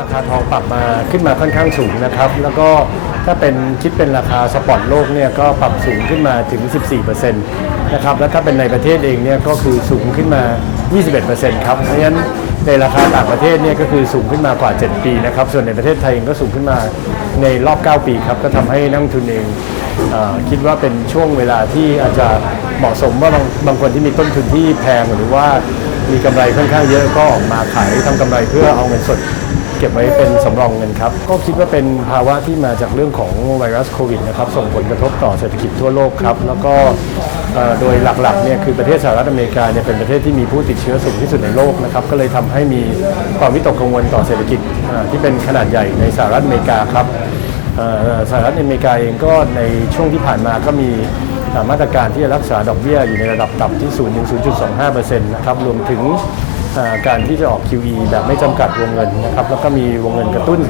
ราคาทองปรับมาขึ้นมาค่อนข้างสูงนะครับ แล้วก็ถ้าเป็นคิดเป็นราคาสปอร์ตโลกเนี่ยก็ปรับสูงขึ้นมาถึง 14%นะครับ แล้วถ้าเป็นในประเทศเองเนี่ยก็คือสูงขึ้นมา 21%ครับ เพราะฉะนั้นในราคาต่างประเทศเนี่ยก็คือสูงขึ้นมากว่า 7 ปีนะครับ ส่วนในประเทศไทยเองก็สูงขึ้นมาในรอบ 9 ปีครับ ก็ทำให้นักลงทุนเองเอ่อคิดว่าเป็นช่วงเวลาที่อาจจะเหมาะสมว่าบางบางคนที่มีต้นทุนที่แพงหรือว่ามีกำไรค่อนข้างเยอะก็ออกมาขายทำกำไรเพื่อเอาเงินสด เก็บไว้เป็นสำรองเงินครับ ก็คิดว่าเป็นภาวะที่มาจากเรื่องของไวรัสโควิดนะครับ ส่งผลกระทบต่อเศรษฐกิจทั่วโลกครับ แล้วก็โดยหลักๆเนี่ยคือประเทศสหรัฐอเมริกาเนี่ยเป็นประเทศที่มีผู้ติดเชื้อสูงที่สุดในโลกนะครับ ก็เลยทำให้มีความวิตกกังวลต่อเศรษฐกิจที่เป็นขนาดใหญ่ในสหรัฐอเมริกาครับสหรัฐอเมริกาเองก็ในช่วงที่ผ่านมาก็มีมาตรการที่จะรักษาดอกเบี้ยอยู่ในระดับต่ำที่0ถึง0.25%นะครับ รวมถึง การที่จะออก QE แบบไม่จำกัดวงเงินนะครับแล้วก็มีวงเงินกระตุ้น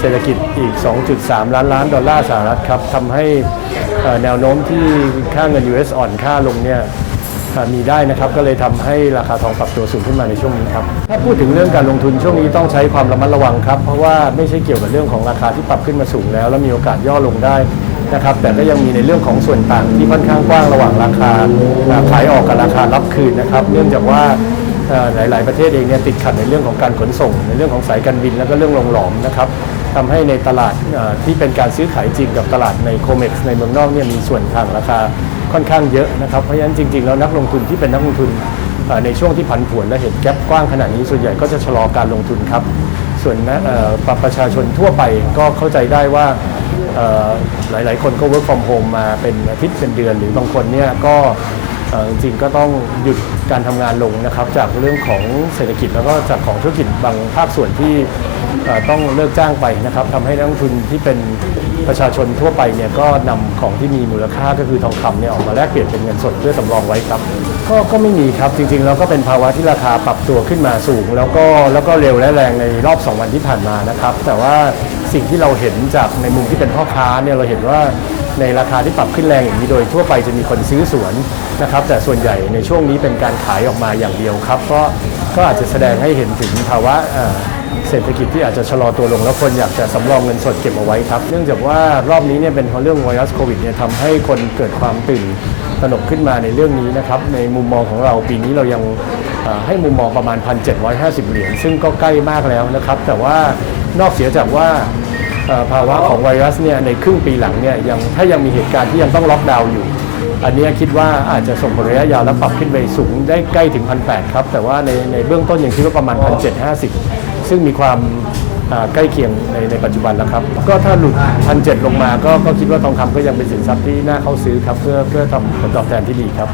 เศรษฐกิจอีก 2.3 ล้านล้านดอลลาร์สหรัฐครับทำให้แนวโน้มที่ค่าเงิน US อ่อนค่าลงเนี่ยมีได้นะครับก็เลยทำให้ราคาทองปรับตัวสูงขึ้นมาในช่วงนี้ครับถ้าพูดถึงเรื่องการลงทุนช่วงนี้ต้องใช้ความระมัดระวังครับ เพราะว่าไม่ใช่เกี่ยวกับเรื่องของราคาที่ปรับขึ้นมาสูงแล้ว แล้วมีโอกาสย่อลงได้นะครับ แต่ก็ยังมีในเรื่องของส่วนต่างที่ค่อนข้างกว้างระหว่างราคาขายออกกับราคารับคืนนะครับ เนื่องจากว่า หลาย ๆ ประเทศเองเนี่ยติดขัดในเรื่องของการขนส่ง ในเรื่องของสายการบินแล้วก็เรื่องโรงหลอมนะครับทำให้ในตลาดที่เป็นการซื้อขายจริงกับตลาดในโคเม็กซ์ในเมืองนอกเนี่ยมีส่วนทางราคาค่อนข้างเยอะนะครับเพราะฉะนั้นจริง ๆ แล้วนักลงทุนที่เป็นนักลงทุนในช่วงที่ผันผวนและเห็นแกลบกว้างขนาดนี้ส่วนใหญ่ก็จะชะลอการลงทุนครับ ส่วนนะประชาชนทั่วไปก็เข้าใจได้ว่าหลาย ๆ คนก็ work from home มาเป็นอาทิตย์เป็นเดือน หรือบางคนเนี่ยก็ จริงๆก็ต้องหยุดการทำงานลงนะครับ จากเรื่องของเศรษฐกิจแล้วก็จากของธุรกิจบางภาคส่วนที่ต้องเลิกจ้างไปนะครับทำให้นักลงทุนที่เป็นประชาชนทั่วไปเนี่ยก็นำของที่มีมูลค่าก็คือทองคำเนี่ยออกมาแลกเปลี่ยนเป็นเงินสดเพื่อสำรองไว้ครับ ก็ก็ไม่มีครับจริงๆแล้วก็เป็นภาวะที่ราคาปรับตัวขึ้นมาสูง แล้วก็แล้วก็เร็วและแรงในรอบ 2 วันที่ผ่านมานะครับ แต่ว่าสิ่งที่เราเห็นจากในมุมที่เป็นพ่อค้าเนี่ยเราเห็นว่า ในราคาที่ปรับขึ้นแรงอย่างนี้โดยทั่วไปจะมีคนซื้อสวนนะครับ แต่ส่วนใหญ่ในช่วงนี้เป็นการขายออกมาอย่างเดียวครับ ก็ก็อาจจะแสดงให้เห็นถึงภาวะเศรษฐกิจที่อาจจะชะลอตัวลงแล้วคนอยากจะสำรองเงินสดเก็บเอาไว้ครับ เนื่องจากว่ารอบนี้เนี่ยเป็นเพราะเรื่องไวรัสโควิดเนี่ยทำให้คนเกิดความตื่นตระหนกขึ้นมาในเรื่องนี้นะครับ ในมุมมองของเราปีนี้เรายังให้มุมมองประมาณ 1,750 เหรียญซึ่งก็ใกล้มากแล้วนะครับ แต่ว่านอกเสียจากว่า ภาวะของไวรัสเนี่ยในครึ่งปีหลังเนี่ยยังถ้ายังมีเหตุการณ์ที่ยังต้องล็อกดาวน์อยู่ อันนี้คิดว่าอาจจะส่งผลระยะยาวและปรับขึ้นไปสูงได้ใกล้ถึง 1,800 ครับ แต่ว่าในในเบื้องต้นยังคิดว่าประมาณ 1,750 ซึ่งมีความใกล้เคียงในในปัจจุบันแล้วครับ ก็ถ้าหลุด 1,700 ลงมาก็ก็คิดว่าทองคำก็ยังเป็นสินทรัพย์ที่น่าเข้าซื้อครับเพื่อเพื่อทำผลตอบแทนที่ดีครับ